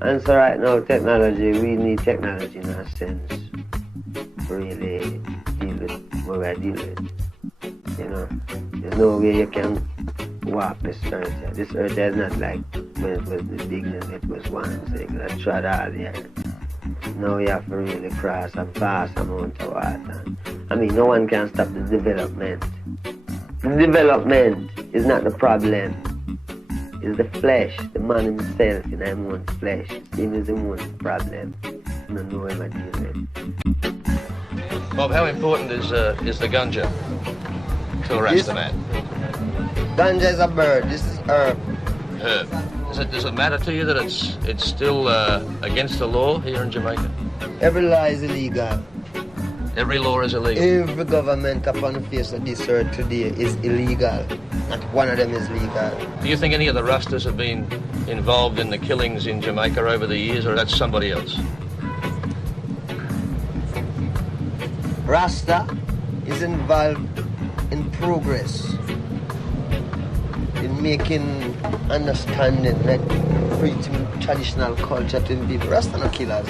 And so right now, technology, we need technology in a sense to really deal with what we're dealing with. You know, there's no way you can walk this earth here. This earth here is not like when it was the dignity it was once. So you could have trod all the earth. Now you have to really cross a vast amount of water. I mean, no one can stop the development. The development is not the problem. It's the flesh, the man himself in him own flesh. Him is the own problem. I don't know him I deal with. Bob, how important is the ganja to arrest the man? Ganja is a bird. This is herb. Herb. Does it matter to you that it's still against the law here in Jamaica? Every law is illegal. Every law is illegal? Every government upon the face of this earth today is illegal. Not one of them is legal. Do you think any of the Rastas have been involved in the killings in Jamaica over the years, or that's somebody else? Rasta is involved in progress, in making understanding, like preaching traditional culture to the people. Rasta no killers.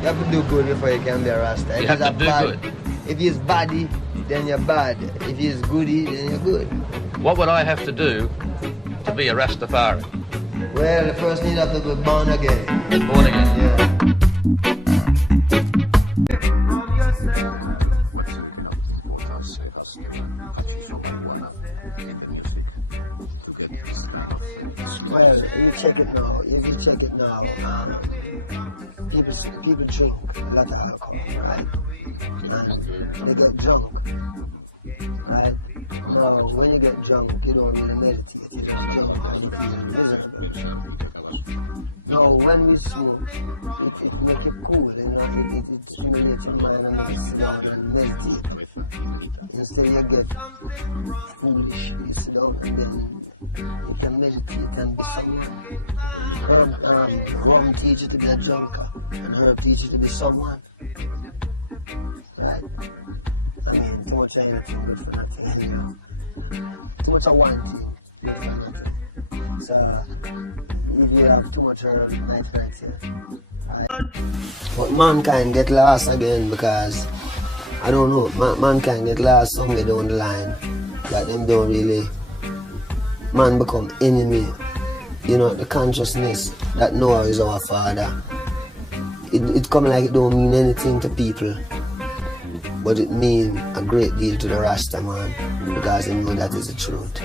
You have to do good before you can be a Rasta. You have to do good. If you're body, then you're bad. If you're goody, then you're good. What would I have to do to be a Rastafari? Well, first you have to be born again. Born again? Yeah. Well, you check it now. If you check it now, people drink a lot of alcohol, right? And they get drunk, right? Now, when you get drunk, you don't really meditate. You just drunk and you feel miserable. Now, when we smoke, it makes you cool, you know, it stimulates your mind and you sit down and meditate. Instead you get foolish, you sit down and then you can meditate and be someone. Rum teach you to be a drunkard, and herb teach you to be someone. Right? I mean, too much of anything good for nothing anyway. Too much of one thing good for nothing. So, if you have too much herb, nice, yeah. Right? But mankind get lost again because, I don't know, mankind get lost somewhere down the line that them don't really, man become enemy. You know, the consciousness that Noah is our father. It come like it don't mean anything to people, but it mean a great deal to the Rasta man because he know that is the truth.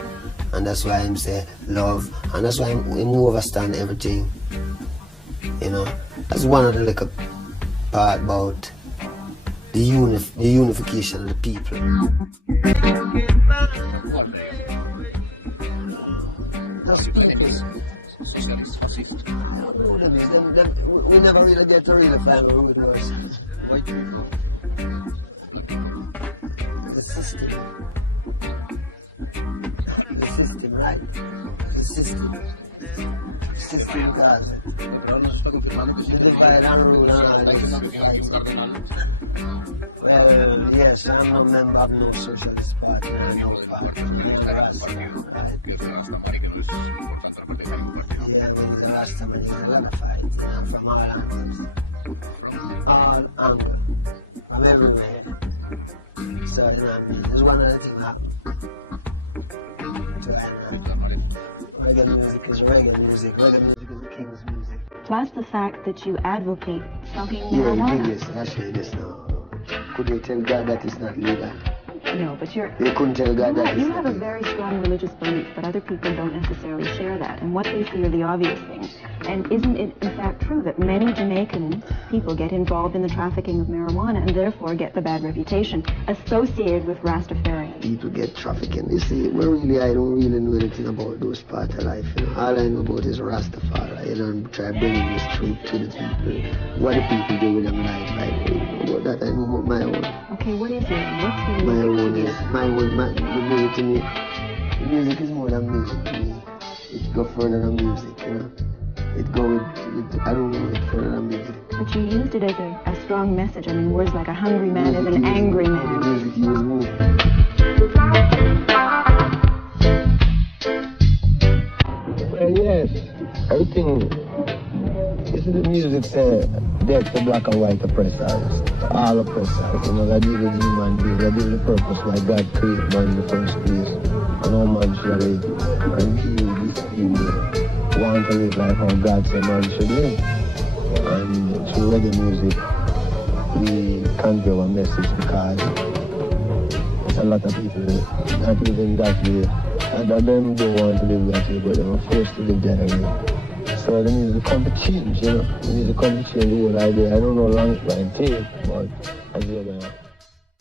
And that's why him say love, and that's why him understand everything. You know, that's one of the little part about the unification of the people. We never really get to really find who it was. The system. The system, right? The system. System causes it. The divide and rule and all this. Well, yes, I'm a member of no socialist party, no party. Yeah, when the last time there's a lot of fights, from all angles. All angles. From everywhere. So, you know what I mean? There's one other thing happened. So, reggae music is reggae music. Reggae music is the king's music. Plus the fact that you advocate smoking marijuana. marijuana. Yeah, actually this now. Could you tell God that it's not legal? No, but you couldn't tell God that you have a very strong religious belief, but other people don't necessarily share that. And what they see are the obvious things. And isn't it in fact true that many Jamaican people get involved in the trafficking of marijuana and therefore get the bad reputation associated with Rastafarian? People get trafficking. You see, I don't really know anything about those parts of life. You know, all I know about is Rastafari. You know, and try bringing this truth to the people. What do people do with their life? I don't know about that. I know about my own. Okay, what is your what's the My music own to you? is the music to me. The music is more than music to me. It goes further than music, you know. It goes I don't know it further than music. But you used it as a strong message. I mean, words like a hungry man is an angry man. The music you move. Well, yes, everything see, the music say death to black and white oppressed artists. All oppressed artists. You know, that deal with human beings. That deal with the purpose why God created man in the first place. And all man should live. And he, this people, want to live like how God said man should live. And through reggae music, we convey our message because there's a lot of people that live in that way. And them don't want to live that way, but they were forced to live that way. So the music come to change, you know. The music come to change the whole idea. I don't know how long it might take, but I do that.